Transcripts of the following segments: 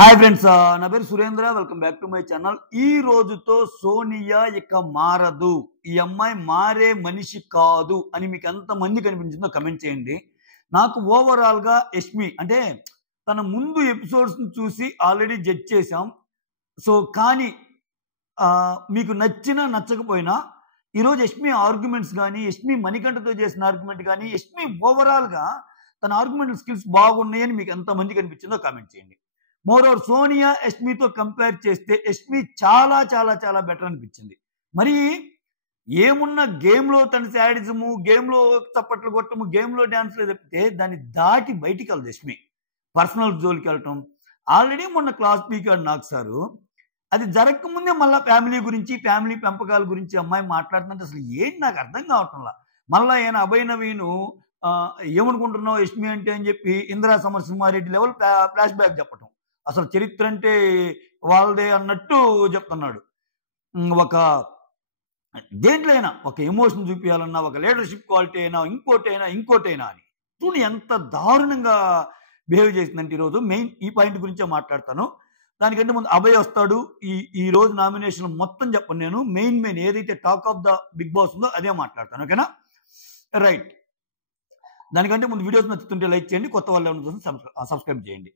Hi friends, నా పేరు Surendra. Welcome back to my channel. ఈ రోజుతో సోనియా ఇక మారదు, ఈ అమ్మాయి మారే మనిషి కాదు అని మీకు ఎంతమంది కనిపించిందో కమెంట్ చేయండి. నాకు ఓవరాల్గా యష్మి అంటే తన ముందు ఎపిసోడ్స్ని చూసి ఆల్రెడీ జడ్జ్ చేశాం. సో కానీ మీకు నచ్చినా నచ్చకపోయినా ఈరోజు యష్మి ఆర్గ్యుమెంట్స్ కానీ, యష్మి మణికంఠతో చేసిన ఆర్గ్యుమెంట్ కానీ, యష్మి ఓవరాల్గా తన ఆర్గ్యుమెంట్ స్కిల్స్ బాగున్నాయని మీకు ఎంతమంది కనిపించిందో కామెంట్ చేయండి. మోర్ ఓవర్ సోనియా యష్మితో కంపేర్ చేస్తే యష్మి చాలా చాలా చాలా బెటర్ అనిపించింది. మరి ఏమున్న గేమ్లో తన శాడిజము, గేమ్లో చప్పట్లు కొట్టము, గేమ్లో డ్యాన్స్లో తప్పితే దాన్ని దాటి బయటికి వెళ్ళదు యష్మి. పర్సనల్ జోలికి వెళ్ళటం ఆల్రెడీ మొన్న క్లాస్ పీకాడు నాకు సారు. అది జరగకముందే మళ్ళీ ఫ్యామిలీ గురించి, ఫ్యామిలీ పెంపకాల గురించి అమ్మాయి మాట్లాడుతుంటే అసలు ఏంటి నాకు అర్థం కావటంలా. మళ్ళీ ఆయన అభయ్ నవీను ఏమనుకుంటున్నావు యష్మి అంటే అని చెప్పి Indira Samarasimha Reddy level flash back చెప్పటం. అసలు చరిత్ర అంటే వాళ్ళదే అన్నట్టు చెప్తున్నాడు. ఒక దేంట్లో అయినా ఒక ఎమోషన్ చూపించాలన్నా, ఒక లీడర్షిప్ క్వాలిటీ అయినా, ఇంకోటైనా అని చూడు ఎంత దారుణంగా బిహేవ్ చేసిందంటే ఈరోజు మెయిన్ ఈ పాయింట్ గురించే మాట్లాడతాను. దానికంటే ముందు అభయ్ వస్తాడు. ఈ రోజు నామినేషన్ మొత్తం చెప్పను నేను. మెయిన్ ఏదైతే talk of the big boss ఉందో అదే మాట్లాడతాను. ఓకేనా? రైట్. దానికంటే ముందు వీడియోస్ నచ్చుతుంటే లైక్ చేయండి, కొత్త వాళ్ళు ఎవరైనా చూస్తే సబ్స్క్రైబ్ చేయండి.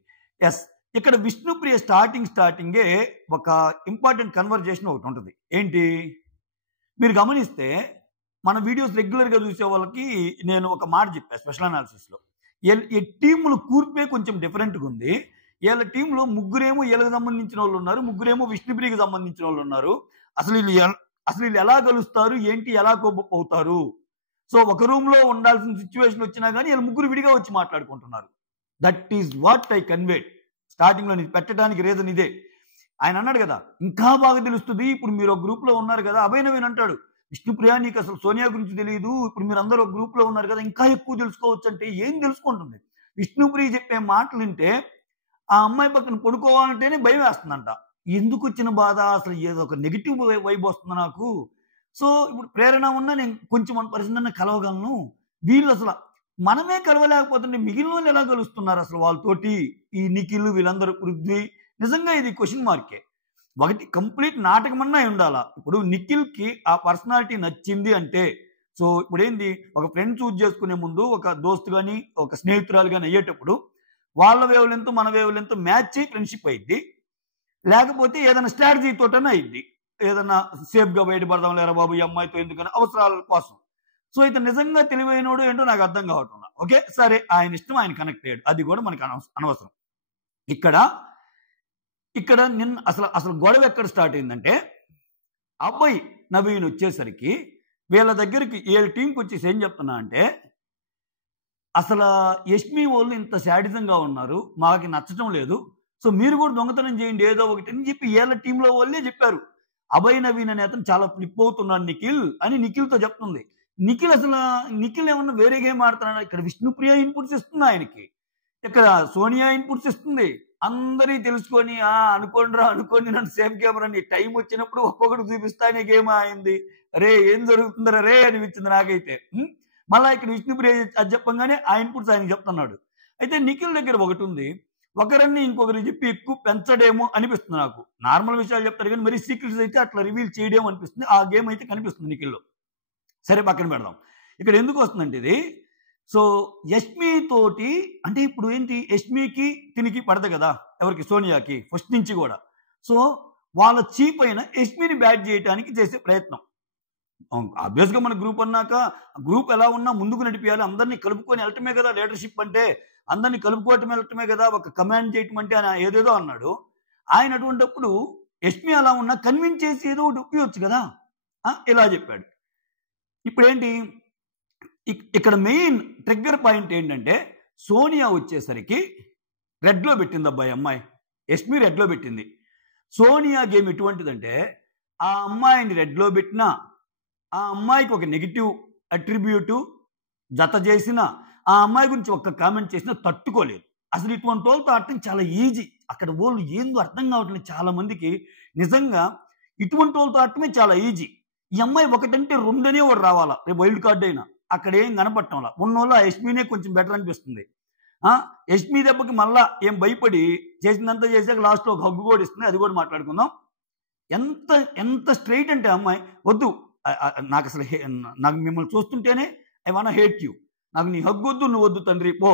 ఎస్, ఇక్కడ విష్ణుప్రియ స్టార్టింగే ఒక ఇంపార్టెంట్ కన్వర్జేషన్ ఒకటి ఉంటుంది. ఏంటి మీరు గమనిస్తే మన వీడియోస్ రెగ్యులర్గా చూసే వాళ్ళకి నేను ఒక మాట చెప్పాను స్పెషల్ అనాలిసిస్లో. ఈ టీములు కూర్పే కొంచెం డిఫరెంట్గా ఉంది. వీళ్ళ టీంలో ముగ్గురేమో వీళ్ళకి సంబంధించిన వాళ్ళు ఉన్నారు, ముగ్గురేమో విష్ణుప్రియకి సంబంధించిన వాళ్ళు ఉన్నారు. అసలు వీళ్ళు ఎలా కలుస్తారు, ఏంటి, ఎలా కోపప్ అవుతారు? సో ఒక రూమ్లో ఉండాల్సిన సిచ్యువేషన్ వచ్చినా కానీ వీళ్ళు ముగ్గురు విడిగా వచ్చి మాట్లాడుకుంటున్నారు. That is what I conveyed. స్టార్టింగ్లో పెట్టడానికి రీజన్ ఇదే. ఆయన అన్నాడు కదా, ఇంకా బాగా తెలుస్తుంది ఇప్పుడు మీరు ఒక గ్రూప్లో ఉన్నారు కదా. అభయ్ నవీన్ అంటాడు, విష్ణుప్రియ నీకు అసలు సోనియా గురించి తెలియదు, ఇప్పుడు మీరు అందరూ ఒక గ్రూప్లో ఉన్నారు కదా, ఇంకా ఎక్కువ తెలుసుకోవచ్చు. అంటే ఏం తెలుసుకుంటుంది? విష్ణుప్రియ చెప్పే మాటలు వింటే ఆ అమ్మాయి పక్కన పడుకోవాలంటేనే భయం వేస్తుందంట. ఎందుకు వచ్చిన బాధ, అసలు ఏదో ఒక నెగిటివ్ వైబ్ వస్తుంది నాకు. సో ఇప్పుడు ప్రేరణ ఉన్నా నేను కొంచెం 1% కలవగలను. వీళ్ళు అసలు మనమే కలవలేకపోతుంటే మిగిలిన వాళ్ళు ఎలా కలుస్తున్నారు అసలు వాళ్ళతోటి? ఈ నిఖిల్ వీళ్ళందరూ, పృథ్వీ, నిజంగా ఇది క్వశ్చన్ మార్కే. ఒకటి కంప్లీట్ నాటకమన్నా ఉండాలా. ఇప్పుడు నిఖిల్కి ఆ పర్సనాలిటీ నచ్చింది అంటే, సో ఇప్పుడు ఏంది, ఒక ఫ్రెండ్ చూజ్ చేసుకునే ముందు ఒక దోస్తు కానీ ఒక స్నేహితురాలు కానీ అయ్యేటప్పుడు వాళ్ళ వేవ్లెంత్ మన వేవ్లెంత్ మ్యాచ్ అయ్యి ఫ్రెండ్షిప్ అయింది. లేకపోతే ఏదైనా స్ట్రాటజీ తోటనే అయింది, ఏదన్నా సేఫ్గా బయటపడదాం లేరా బాబు ఈ అమ్మాయితో ఎందుకని, అవసరాల కోసం. సో అయితే నిజంగా తెలివైనోడు ఏంటో నాకు అర్థం కావటం. ఓకే సరే, ఆయన ఇష్టం, ఆయన కనెక్ట్ అయ్యాడు, అది కూడా మనకు అనవసరం. ఇక్కడ నిన్న అసలు గొడవ ఎక్కడ స్టార్ట్ అయిందంటే, అబ్బాయి నవీన్ వచ్చేసరికి వీళ్ళ దగ్గరికి వీళ్ళ టీంకి వచ్చేసి ఏం చెప్తున్నా అంటే, అసలు యష్మి వాళ్ళు ఇంత శాడిజంగా ఉన్నారు, మాకు నచ్చటం లేదు, సో మీరు కూడా దొంగతనం చేయండి ఏదో ఒకటి అని చెప్పి వీళ్ళ టీంలో వాళ్ళే చెప్పారు. అభయ్ నవీన్ అనే అతను చాలా ఫ్లిప్ అవుతున్నాడు నిఖిల్ అని నిఖిల్తో చెప్తుంది. నిఖిల్ ఏమన్నా వేరే గేమ్ ఆడుతున్నాడు. ఇక్కడ విష్ణుప్రియ ఇన్పుట్స్ ఇస్తుంది ఆయనకి, ఇక్కడ సోనియా ఇన్పుట్స్ ఇస్తుంది. అందరి తెలుసుకొని అనుకోండి నన్ను సేఫ్ గేమర్ అని టైం వచ్చినప్పుడు ఒక్కొక్కటి చూపిస్తానే గేమ్ అయింది. రే ఏం జరుగుతుందరా రే అనిపించింది నాకైతే. మళ్ళీ ఇక్కడ విష్ణుప్రియ అది చెప్పంగానే ఆ ఇన్పుట్స్ ఆయన చెప్తున్నాడు. అయితే నిఖిల్ దగ్గర ఒకటి ఉంది, ఒకరన్ని ఇంకొకరు చెప్పి ఎక్కువ పెంచడేమో అనిపిస్తుంది నాకు. నార్మల్ విషయాలు చెప్తారు కానీ మరి సీక్రెట్స్ అయితే అట్లా రివీల్ చేయడేమో అనిపిస్తుంది. ఆ గేమ్ అయితే కనిపిస్తుంది నిఖిల్లో. సరే పక్కన పెడదాం. ఇక్కడ ఎందుకు వస్తుందంటే ఇది, సో యష్మి తోటి అంటే ఇప్పుడు ఏంటి, యష్మికి తినికి పడదు కదా, ఎవరికి, సోనియాకి ఫస్ట్ నుంచి కూడా. సో వాళ్ళ చీప్ అయిన యష్మిని బ్యాట్ చేయడానికి చేసే ప్రయత్నం. ఆబ్వియస్గా మన గ్రూప్ అన్నాక గ్రూప్ ఎలా ఉన్నా ముందుకు నడిపించాలి, అందరినీ కలుపుకొని వెళ్ళటమే కదా లీడర్షిప్ అంటే, అందరినీ కలుపుకోవటం వెళ్ళటమే కదా ఒక కమాండ్ చేయటం అంటే అని ఏదేదో అన్నాడు ఆయన. అటువంటిప్పుడు యష్మి అలా ఉన్నా కన్విన్స్ చేసి ఏదో ఒకటి ఒప్పియొచ్చు కదా, ఇలా చెప్పాడు. ఇప్పుడు ఏంటి, ఇక్కడ మెయిన్ ట్రిగ్గర్ పాయింట్ ఏంటంటే, సోనియా వచ్చేసరికి రెడ్లో పెట్టింది అబ్బాయి అమ్మాయి, యష్మి రెడ్లో పెట్టింది. సోనియా గేమ్ ఎటువంటిదంటే, ఆ అమ్మాయిని రెడ్లో పెట్టినా, ఆ అమ్మాయికి ఒక నెగిటివ్ అట్రిబ్యూట్ జత చేసిన, ఆ అమ్మాయి గురించి ఒక్క కామెంట్ చేసినా తట్టుకోలేదు. అసలు ఇటువంటి వాళ్ళతో ఆడటం చాలా ఈజీ. అక్కడ వాళ్ళు ఏందో అర్థం కావట్లేదు చాలా మందికి. నిజంగా ఇటువంటి వాళ్ళతో ఆడటమే చాలా ఈజీ. ఈ అమ్మాయి ఒకటంటే రెండనే వాడు రావాలా, రేపు వైల్డ్ కార్డ్ అయినా. అక్కడ ఏం కనపడటంలా ఉన్నోళ్ళు ఆ యష్మినే కొంచెం బెటర్ అనిపిస్తుంది. యష్మి దెబ్బకి మళ్ళా ఏం భయపడి చేసిందంతా చేశాక లాస్ట్లో ఒక హగ్గు కూడా ఇస్తుంది, అది కూడా మాట్లాడుకుందాం. ఎంత ఎంత స్ట్రైట్ అంటే అమ్మాయి, వద్దు నాకు అసలు నాకు మిమ్మల్ని చూస్తుంటేనే ఐ వాంట్ హేట్ యూ, నాకు నీ హగ్గు వద్దు, నువ్వు వద్దు తండ్రి పో,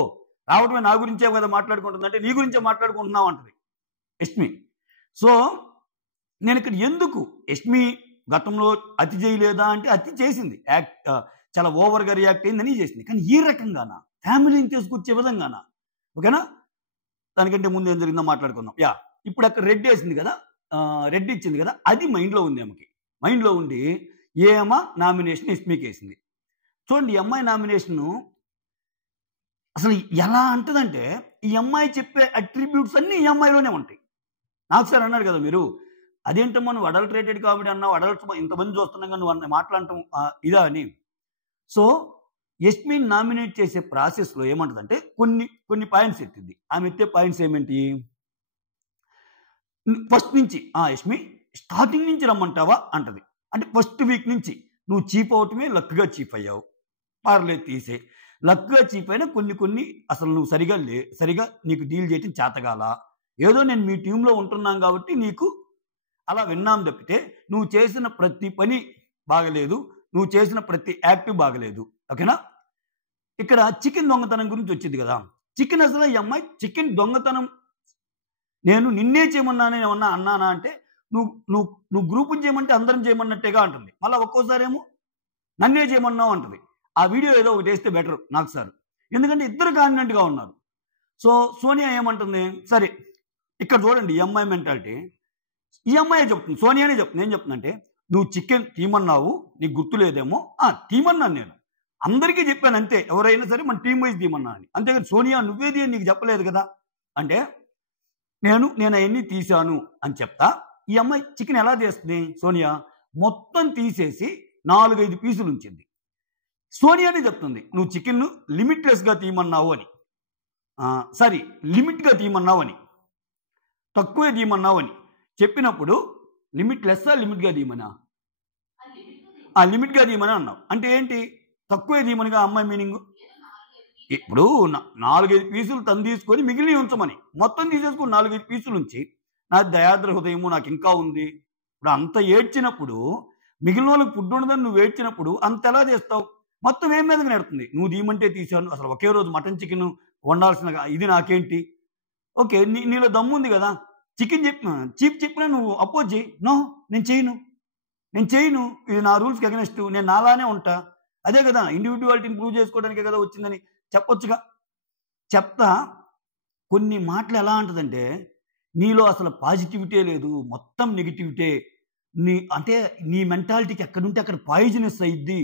రావడమే నా గురించే కదా మాట్లాడుకుంటుంది అంటే నీ గురించే మాట్లాడుకుంటున్నావు అంటది యష్మి. సో నేను ఇక్కడ ఎందుకు యష్మి గతంలో అతి చేయలేదా అంటే అతి చేసింది, చాలా ఓవర్గా రియాక్ట్ అయిందని చేసింది. కానీ ఈ రకంగానా, ఫ్యామిలీని తీసుకొచ్చే విధంగానా? ఓకేనా, దానికంటే ముందు ఏం జరిగిందో మాట్లాడుకుందాం. ఇప్పుడు అక్కడ రెడ్ వేసింది కదా, రెడ్ ఇచ్చింది కదా, అది మైండ్లో ఉంది ఆమెకి. మైండ్లో ఉండి ఏ అమ్మ నామినేషన్ యష్మికి వేసింది. చూడండి, ఈ అమ్మాయి నామినేషను అసలు ఎలా అంటదంటే, ఈ అమ్మాయి చెప్పే అట్రిబ్యూట్స్ అన్నీ ఈ అమ్మాయిలోనే ఉంటాయి. నాకు సార్ అన్నాడు కదా మీరు, అదేంటమ్మా నువ్వు అడల్ట్రేటెడ్ కామెడీ అన్నావు, అడల్ట్స్ ఇంతమంది చూస్తున్నాం కానీ నువ్వు మాట్లాడటం ఇదా అని. సో యష్మిని నామినేట్ చేసే ప్రాసెస్లో ఏమంటుందంటే కొన్ని పాయింట్స్ ఎత్తింది. ఆమె ఎత్తే పాయింట్స్ ఏమేంటి, ఫస్ట్ నుంచి యష్మి స్టార్టింగ్ నుంచి రమ్మంటావా అంటది. అంటే ఫస్ట్ వీక్ నుంచి నువ్వు చీప్ అవటమే లక్గా చీప్ అయ్యావు, పర్లేదు తీసే, లక్గా చీప్ అయినా కొన్ని అసలు నువ్వు సరిగా నీకు డీల్ చేయటం చేతగాల, ఏదో నేను మీ టీంలో ఉంటున్నాం కాబట్టి నీకు అలా విన్నాం తప్పితే నువ్వు చేసిన ప్రతి పని బాగలేదు, నువ్వు చేసిన ప్రతి యాక్టివ్ బాగలేదు. ఓకేనా, ఇక్కడ చికెన్ దొంగతనం గురించి వచ్చింది కదా, చికెన్ అసలు ఈ అమ్మాయి చికెన్ దొంగతనం నేను నిన్నే చేయమన్నానే ఏమన్నా అన్నానా అంటే నువ్వు గ్రూపుని చేయమంటే అందరం చేయమన్నట్టేగా అంటుంది. మళ్ళీ ఒక్కోసారి ఏమో నన్నే చేయమన్నావు అంటుంది. ఆ వీడియో ఏదో ఒకటి వేస్తే బెటర్ నాకు సార్, ఎందుకంటే ఇద్దరు కాన్ఫిడెంట్గా ఉన్నారు. సో సోనియా ఏమంటుంది, సరే ఇక్కడ చూడండి ఈ అమ్మాయి మెంటాలిటీ, ఈ అమ్మాయి చెప్తుంది, సోనియానే చెప్తుంది. ఏం చెప్తుందంటే, నువ్వు చికెన్ తీయమన్నావు, నీకు గుర్తులేదేమో, తీయమన్నాను నేను, అందరికీ చెప్పాను అంతే, ఎవరైనా సరే మన టీం వైజ్ తీయమన్నా అని, అంతేగాని సోనియా నువ్వేది అని నీకు చెప్పలేదు కదా అంటే నేను అవన్నీ తీశాను అని చెప్తా. ఈ అమ్మాయి చికెన్ ఎలా చేస్తుంది, సోనియా మొత్తం తీసేసి 4-5 పీసులు ఉంచింది. సోనియానే చెప్తుంది, నువ్వు చికెన్ లిమిట్లెస్గా తీయమన్నావు అని, సారీ లిమిట్గా తీయమన్నావు అని, తక్కువే తీయమన్నావు అని చెప్పినప్పుడు లిమిట్లెస్సా లిమిట్గా తీయమనా, లిమిట్గా తీయమని అన్నావు అంటే ఏంటి, తక్కువే తీయమనిగా అమ్మాయి మీనింగ్. ఇప్పుడు 4-5 పీసులు తను తీసుకొని మిగిలిన ఉంచమని, మొత్తం తీసేసుకుని 4-5 పీసులు ఉంచి నా దయాద్ర హృదయము నాకు ఇంకా ఉంది. ఇప్పుడు అంత ఏడ్చినప్పుడు మిగిలిన వాళ్ళకి ఫుడ్ ఉండదని నువ్వు ఏడ్చినప్పుడు అంత ఎలా చేస్తావు, మొత్తం ఏం మీదగా నెడుతుంది. నువ్వు తీయమంటే తీశాను, అసలు ఒకే రోజు మటన్ చికెన్ వండాల్సిన ఇది నాకేంటి, ఓకే నీలో దమ్ము ఉంది కదా, చికెన్ చెప్పినా నువ్వు అపోజ్ చేయి, నో నేను చేయను, ఇది నా రూల్స్కి అగెనెస్ట్, నేను నాలానే ఉంటా, అదే కదా ఇండివిజువాలిటీని ప్రూవ్ చేసుకోవడానికే కదా వచ్చిందని చెప్పొచ్చుగా. చెప్తా కొన్ని మాటలు ఎలా అంటదంటే, నీలో అసలు పాజిటివిటీ లేదు, మొత్తం నెగిటివిటీ, అంటే నీ మెంటాలిటీకి ఎక్కడుంటే అక్కడ పాయిజనస్ అయ్యిద్ది,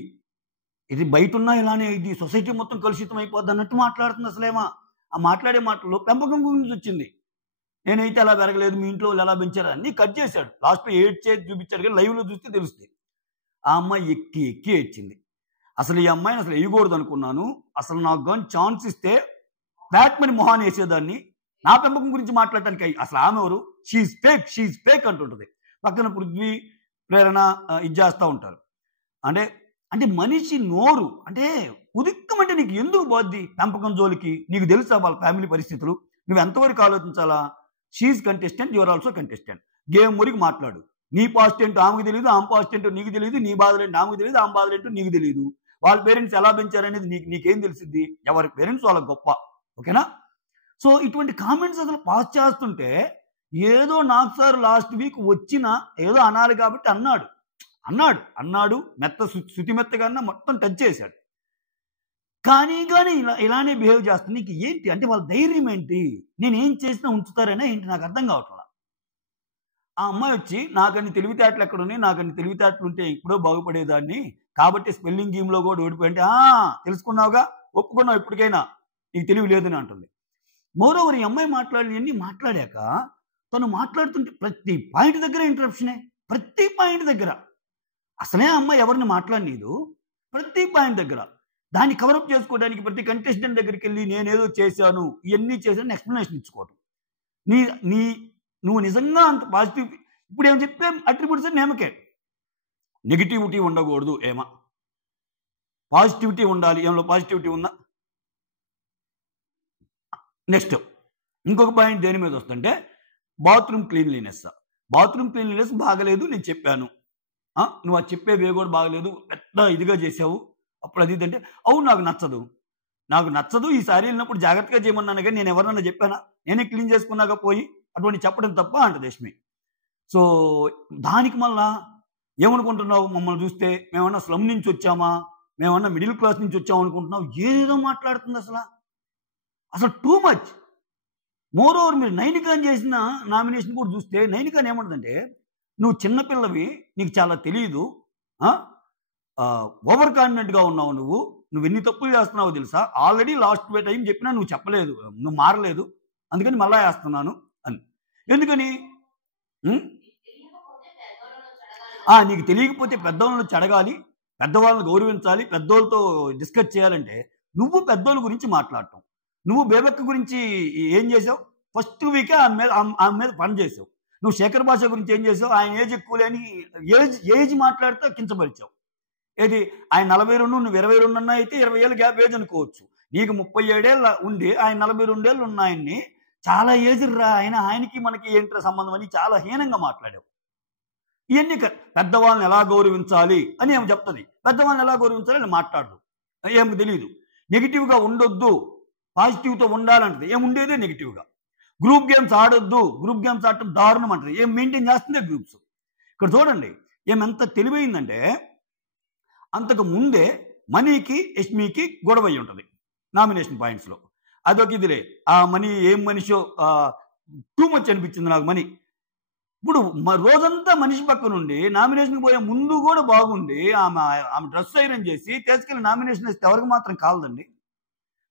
ఇది బయట ఉన్నా ఇలానే అయ్యిద్ది, సొసైటీ మొత్తం కలుషితం అయిపోద్ది అన్నట్టు మాట్లాడుతుంది. అసలేమా ఆ మాట్లాడే మాటల్లో పెంపకం గురించి వచ్చింది. నేనైతే అలా పెరగలేదు, మీ ఇంట్లో వాళ్ళు ఎలా పెంచారు అన్నీ కట్ చేశాడు, లాస్ట్లో చేసి చూపించాడు, కానీ లైవ్లో చూస్తే తెలుస్తుంది. ఆ అమ్మాయి ఎక్కి ఏడ్చింది. అసలు ఈ అమ్మాయిని అసలు వేయకూడదు అనుకున్నాను, అసలు నాకు కానీ ఛాన్స్ ఇస్తే బ్యాట్మని మొహాన్ని వేసేదాన్ని, నా పెంపకం గురించి మాట్లాడటానికి. అసలు ఆమె ఎవరు, షీఈ్ ఫేక్ అంటుంటుంది. పక్కన పృథ్వీ ప్రేరణ ఇది చేస్తూ ఉంటారు. అంటే మనిషి నోరు అంటే ఉదిక్కమంటే నీకు ఎందుకు పోద్ది పెంపకం జోలికి, నీకు తెలుసా వాళ్ళ ఫ్యామిలీ పరిస్థితులు, నువ్వు ఎంతవరకు ఆలోచించాలా. She contestant, your also contestant, game వరకు మాట్లాడు, నీ పాస్ట్ ఏంటో ఆమెకు తెలియదు, ఆమె పాస్ట్ ఏంటో నీకు తెలియదు, నీ బాధలేంటో ఆమెకు తెలియదు, ఆమె బాధలేంటో నీకు తెలియదు, వాళ్ళ పేరెంట్స్ ఎలా పెంచారనేది నీకేం తెలిసిద్ది, ఎవరి పేరెంట్స్ వాళ్ళకి గొప్ప. ఓకేనా, సో ఇటువంటి కామెంట్స్ అసలు పాస్ చేస్తుంటే ఏదో నాకు సార్ లాస్ట్ వీక్ వచ్చిన ఏదో అనాలి కాబట్టి అన్నాడు శృతి మెత్తగా మొత్తం టచ్ చేశాడు. కానీ ఇలానే బిహేవ్ చేస్తుంది. నీకు ఏంటి అంటే వాళ్ళ ధైర్యం ఏంటి, నేనేం చేసినా ఉంచుతారైనా ఏంటి, నాకు అర్థం కావట్లా. ఆ అమ్మాయి వచ్చి నాకన్ని తెలివితేటలు ఎక్కడున్నాయి, నాకన్ని తెలివితేటలు ఉంటే ఎప్పుడో బాగుపడేదాన్ని, కాబట్టి స్పెల్లింగ్ గేమ్లో కూడా ఓడిపోయింటే తెలుసుకున్నావుగా, ఒప్పుకున్నావు, ఇప్పటికైనా నీకు తెలివి లేదని అంటుంది. మోరోవర్ ఈ అమ్మాయి మాట్లాడినవన్నీ మాట్లాడాక తను మాట్లాడుతుంటే ప్రతి పాయింట్ దగ్గర ఇంటరప్షనే, ప్రతి పాయింట్ దగ్గర. అసలే అమ్మాయి ఎవరిని మాట్లాడలేదు, ప్రతి పాయింట్ దగ్గర దాన్ని కవరప్ చేసుకోవడానికి ప్రతి కంటెస్టెంట్ దగ్గరికి వెళ్ళి నేనేదో చేశాను, ఇవన్నీ చేశాను ఎక్స్ప్లెనేషన్ ఇచ్చుకోవటం. నువ్వు నిజంగా అంత పాజిటివ్, ఇప్పుడు ఏం చెప్పే అట్రిబ్యూట్స్ నేమకే, నెగిటివిటీ ఉండకూడదు, పాజిటివిటీ ఉండాలి. ఏమో పాజిటివిటీ ఉందా, నెక్స్ట్ ఇంకొక పాయింట్ దేని మీద వస్తుంటే బాత్రూమ్ క్లీన్లీనెస్. బాత్రూమ్ క్లీన్లీనెస్ బాగలేదు, నేను చెప్పాను. నువ్వు అది చెప్పే వే కూడా బాగలేదు, పెద్ద ఇదిగా చేసావు, అప్పుడు అది ఇదంటే అవును నాకు నచ్చదు ఈసారి వెళ్ళినప్పుడు జాగ్రత్తగా చేయమన్నాను, కానీ నేను ఎవరన్నా చెప్పానా? నేనే క్లీన్ చేసుకున్నాక పోయి అటువంటి చెప్పడం తప్ప అంటది యష్మి. సో దానికి మళ్ళా ఏమనుకుంటున్నావు? మమ్మల్ని చూస్తే మేమన్నా స్లమ్ నుంచి వచ్చామా, మేమన్నా మిడిల్ క్లాస్ నుంచి వచ్చాము అనుకుంటున్నావు? ఏదేదో మాట్లాడుతుంది అసలు టూ మచ్. మోర్ ఓవర్ మీరు నైనికాని చేసిన నామినేషన్ కూడా చూస్తే నైనికాని ఏమంటుందంటే, నువ్వు చిన్నపిల్లవి, నీకు చాలా తెలియదు, ఓవర్ కాన్ఫిడెంట్గా ఉన్నావు, నువ్వు ఎన్ని తప్పులు చేస్తున్నావో తెలుసా, ఆల్రెడీ లాస్ట్ టైం చెప్పినా నువ్వు చెప్పలేదు, నువ్వు మారలేదు, అందుకని మళ్ళా వేస్తున్నాను అని. ఎందుకని? నీకు తెలియకపోతే పెద్దవాళ్ళని వచ్చి అడగాలి, పెద్దవాళ్ళని గౌరవించాలి, పెద్దోళ్ళతో డిస్కస్ చేయాలంటే నువ్వు పెద్దోళ్ళ గురించి మాట్లాడటం. నువ్వు బేబక్క గురించి ఏం చేసావు? ఫస్ట్ వీకే ఆమె మీద పని చేసావు. నువ్వు శేఖర్ భాష గురించి ఏం చేసావు? ఆయన ఏజ్ ఎక్కువ అని ఏజ్ మాట్లాడితే కించపరిచావు. ఏది ఆయన 42, నువ్వు 22 అన్నా అయితే 20 ఏళ్ళు గ్యాప్ ఏజ్ అనుకోవచ్చు. నీకు 37 ఏళ్ళు ఉండి ఆయన 42 ఏళ్ళు ఉన్నాయన్ని చాలా ఏజ్ రా, ఆయనకి మనకి ఏంట్రా సంబంధం అని చాలా హీనంగా మాట్లాడావు. ఇవన్నీ పెద్దవాళ్ళని ఎలా గౌరవించాలి అని ఏమి చెప్తుంది. పెద్దవాళ్ళని ఎలా గౌరవించాలి అని మాట్లాడదు, ఏమి తెలియదు. నెగిటివ్గా ఉండొద్దు, పాజిటివ్తో ఉండాలంటది, ఏమి ఉండేదే నెగిటివ్గా. గ్రూప్ గేమ్స్ ఆడొద్దు, గ్రూప్ గేమ్స్ ఆడటం దారుణం అంటది, ఏం మెయింటైన్ చేస్తుందే గ్రూప్స్. ఇక్కడ చూడండి ఏమెంత తెలివైందంటే, అంతకు ముందే మనీకి యష్మికి గొడవ అయి ఉంటుంది నామినేషన్ పాయింట్స్లో. అదొక ఇదిలే, ఆ మనీ ఏం మనిషో టూ మచ్ అనిపించింది నాకు మనీ. ఇప్పుడు రోజంతా మనిషి పక్క నుండి నామినేషన్కి పోయే ముందు కూడా బాగుండి ఆమె డ్రెస్ ఐరన్ చేసి తీసుకెళ్ళి నామినేషన్ వేస్తే ఎవరికి మాత్రం కాలదండి.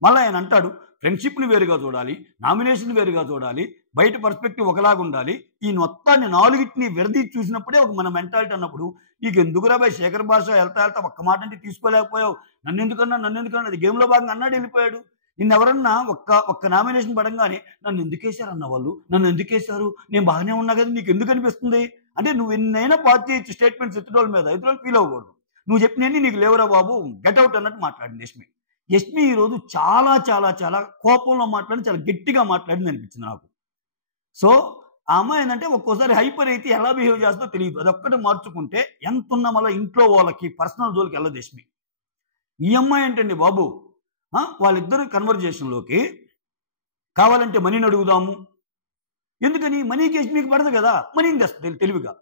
మళ్ళీ ఆయన అంటాడు ఫ్రెండ్షిప్ని వేరుగా చూడాలి, నామినేషన్ వేరుగా చూడాలి, బయట పర్స్పెక్టివ్ ఒకలాగా ఉండాలి. ఈ మొత్తాన్ని నాలుగిటిని విడదీసి చూసినప్పుడే ఒక మన మెంటాలిటీ అన్నప్పుడు, నీకు ఎందుకురా బాయ్ శేఖర్ భాష వెళ్తా ఒక్క మాట అంటే తీసుకోలేకపోయావు, నన్ను ఎందుకన్నా అది గేమ్లో భాగంగా అన్నాడు, వెళ్ళిపోయాడు. నిన్నెవరన్నా ఒక్క నామినేషన్ పడంగానే నన్ను ఎందుకు వేశారు అన్న వాళ్ళు, నన్ను ఎందుకు వేశారు, నేను బాగానే ఉన్నా కదా, నీకు ఎందుకు అనిపిస్తుంది అంటే నువ్వు ఎన్నైనా పార్టీ ఇచ్చి స్టేట్మెంట్స్ ఎత్తుటోళ్ళ మీద ఎదురోళ్ళు ఫీల్ అవ్వకూడదు. నువ్వు చెప్పినన్ని నీకు లేవురా బాబు, గెట్అవుట్ అన్నట్టు మాట్లాడింది యష్మి ఈరోజు చాలా చాలా చాలా కోపంలో మాట్లాడి చాలా గట్టిగా మాట్లాడింది అనిపించింది నాకు. సో ఆ అమ్మాయి ఏంటంటే ఒక్కోసారి హైపర్ అయితే ఎలా బిహేవ్ చేస్తుందో తెలియదు, అదొక్కటి మార్చుకుంటే ఎంత ఉన్నా మళ్ళీ ఇంట్లో వాళ్ళకి పర్సనల్ జోలికి వెళ్ళదు యష్మి. ఈ అమ్మాయి ఏంటండి బాబు, వాళ్ళిద్దరు కన్వర్జేషన్లోకి కావాలంటే మనీని అడుగుదాము, ఎందుకని మనీకి యష్మికి పడదు కదా, మనీని తెస్తుంది తెలివిగా.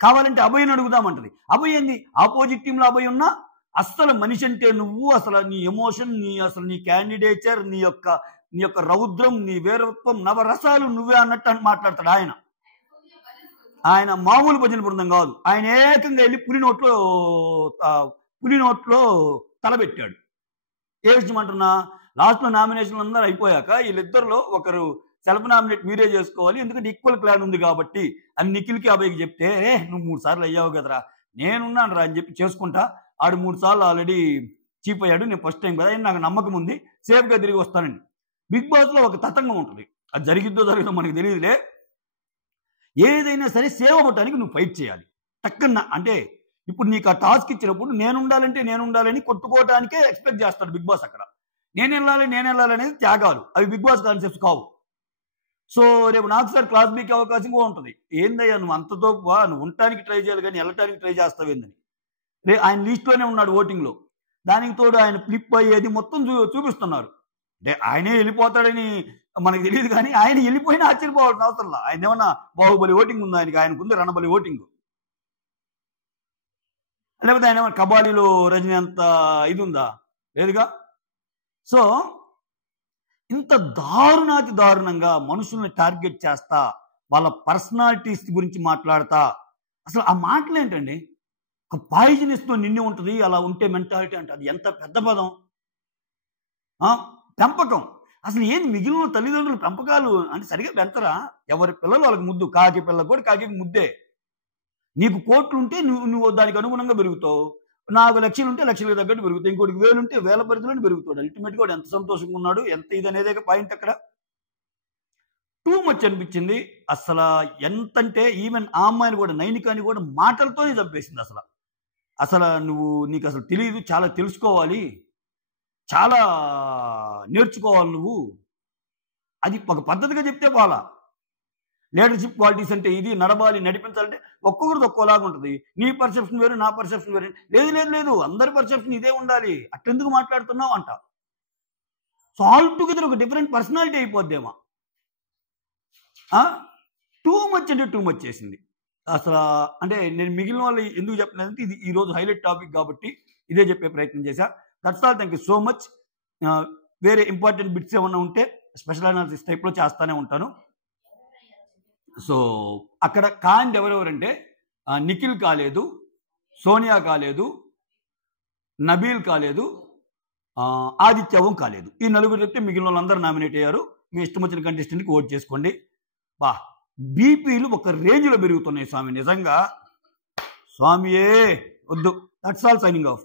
కావాలంటే అభయ్ని అడుగుదామంటది, అభయ్ ఏంది ఆపోజిట్ టీంలో అభయ్ ఉన్నా అస్సలు మనిషి అంటే నువ్వు, అసలు నీ ఎమోషన్, నీ క్యాండిడేచర్, నీ యొక్క రౌద్రం, నీ వీరత్వం, నవరసాలు నువ్వే అన్నట్టు అని మాట్లాడతాడు ఆయన మామూలు భజన బృందం కాదు, ఆయన ఏకంగా వెళ్ళి పులి నోట్లో తలబెట్టాడు. ఏ విషయం అంటున్నా, లాస్ట్లో నామినేషన్లు అందరూ అయిపోయాక వీళ్ళిద్దరిలో ఒకరు సెల్ఫ్ నామినేట్ మీరే చేసుకోవాలి, ఎందుకంటే ఈక్వల్ ప్లాన్ ఉంది కాబట్టి అని నిఖిల్కి అభయ్కి చెప్తే, నువ్వు 3 సార్లు అయ్యావు కదరా, నేనున్నాను రా అని చెప్పి చేసుకుంటా, ఆడు 3 సార్లు ఆల్రెడీ చీప్ అయ్యాడు, నేను ఫస్ట్ టైం కదా, నాకు నమ్మకం ఉంది, సేఫ్గా తిరిగి వస్తానండి. బిగ్ బాస్లో ఒక తతంగం ఉంటుంది, అది జరిగిద్దో మనకు తెలియదులే. ఏదైనా సరే సేవ్ అవ్వటానికి నువ్వు ఫైట్ చేయాలి టక్కన. అంటే ఇప్పుడు నీకు ఆ టాస్క్ ఇచ్చినప్పుడు నేను ఉండాలని కొట్టుకోవటానికే ఎక్స్పెక్ట్ చేస్తాడు బిగ్ బాస్. అక్కడ నేను వెళ్ళాలి అనేది త్యాగాలు, అవి బిగ్ బాస్ కాన్సెప్ట్స్ కావు. సో రేపు నాకు సార్ క్లాస్ బీకే అవకాశం కూడా ఉంటుంది. ఏందయ్యా నువ్వు అంతతో నువ్వు ఉండటానికి ట్రై చేయాలి కానీ వెళ్ళటానికి ట్రై చేస్తావేందని. ఆయన లిస్ట్లోనే ఉన్నాడు ఓటింగ్లో, దానికి తోడు ఆయన ఫ్లిప్ అయ్యేది మొత్తం చూపిస్తున్నారు. అంటే ఆయనే వెళ్ళిపోతాడని మనకు తెలియదు, కానీ ఆయన వెళ్ళిపోయినా ఆశ్చర్యపోవాల్సిన అవసరం లేదు. ఆయన ఏమన్నా బాహుబలి ఓటింగ్ ఉందా ఆయనకుంది రణబలి ఓటింగ్, లేకపోతే ఆయన ఏమన్నా కబాడీలో రజనీ అంత ఇది ఉందా? లేదుగా. సో ఇంత దారుణంగా మనుషుల్ని టార్గెట్ చేస్తా, వాళ్ళ పర్సనాలిటీస్ గురించి మాట్లాడతా, అసలు ఆ మాటలు ఏంటండి, ఒక పాయిజనస్తో నిండి ఉంటుంది. అలా ఉంటే మెంటాలిటీ అంటే అది ఎంత పెద్ద పదం. పెంపకం అసలు ఏంది, మిగిలిన తల్లిదండ్రులు పెంపకాలు అంటే సరిగా పెంచరా? ఎవరి పిల్లలు వాళ్ళకి ముద్దు, కాకి పిల్లలు కూడా కాకి ముద్దే. నీకు కోట్లు ఉంటే నువ్వు దానికి అనుగుణంగా పెరుగుతావు, నాకు లక్షలు ఉంటే లక్షలకు తగ్గట్టు పెరుగుతాయి, ఇంకోటికి 1000 ఉంటే 1000 పరిధిలోనే పెరుగుతాడు. అల్టిమేట్గా వాడు ఎంత సంతోషంగా ఉన్నాడు, ఎంత ఇది అనేదే పాయింట్. అక్కడ టూ మచ్ అనిపించింది అసలు. ఎంతంటే ఈవెన్ ఆ అమ్మాయిని కూడా, నైనికాని కూడా మాటలతోనే చంపేసింది. అసలు నీకు అసలు తెలియదు, చాలా తెలుసుకోవాలి, చాలా నేర్చుకోవాలి నువ్వు. అది ఒక పద్ధతిగా చెప్తే పోలా. లీడర్షిప్ క్వాలిటీస్ అంటే ఇది, నడవాలి, నడిపించాలంటే ఒక్కొక్కరిది ఒక్కోలాగా ఉంటుంది. నీ పర్సెప్షన్ వేరు, నా పర్సెప్షన్ వేరు. లేదు లేదు లేదు, అందరి పర్సెప్షన్ ఇదే ఉండాలి, అట్టెందుకు మాట్లాడుతున్నావు అంట. సో ఆల్ టుగెదర్ ఒక డిఫరెంట్ పర్సనాలిటీ అయిపోద్దేమో. టూ మచ్ అంటే టూ మచ్ చేసింది అసలు. అంటే నేను మిగిలిన వాళ్ళు ఎందుకు చెప్పలేదంటే ఇది ఈరోజు హైలైట్ టాపిక్ కాబట్టి ఇదే చెప్పే ప్రయత్నం చేశా. That's all, thank you so much. వేరే ఇంపార్టెంట్ బిట్స్ ఏమన్నా ఉంటే స్పెషల్ అనాలిసిస్ టైప్లో చేస్తూనే ఉంటాను. సో అక్కడ కాండ్ ఎవరెవరంటే నిఖిల్ కాలేదు, సోనియా కాలేదు, నబీల్ కాలేదు, ఆదిత్యవం కాలేదు. ఈ నలుగురు చెప్తే మిగిలిన వాళ్ళందరూ నామినేట్ అయ్యారు. మీ ఇష్టం వచ్చిన కంటెస్టెంట్కి ఓట్ చేసుకోండి. బీపీలు ఒక రేంజ్లో పెరుగుతున్నాయి స్వామి, నిజంగా స్వామియే వద్దు. That's all, signing off.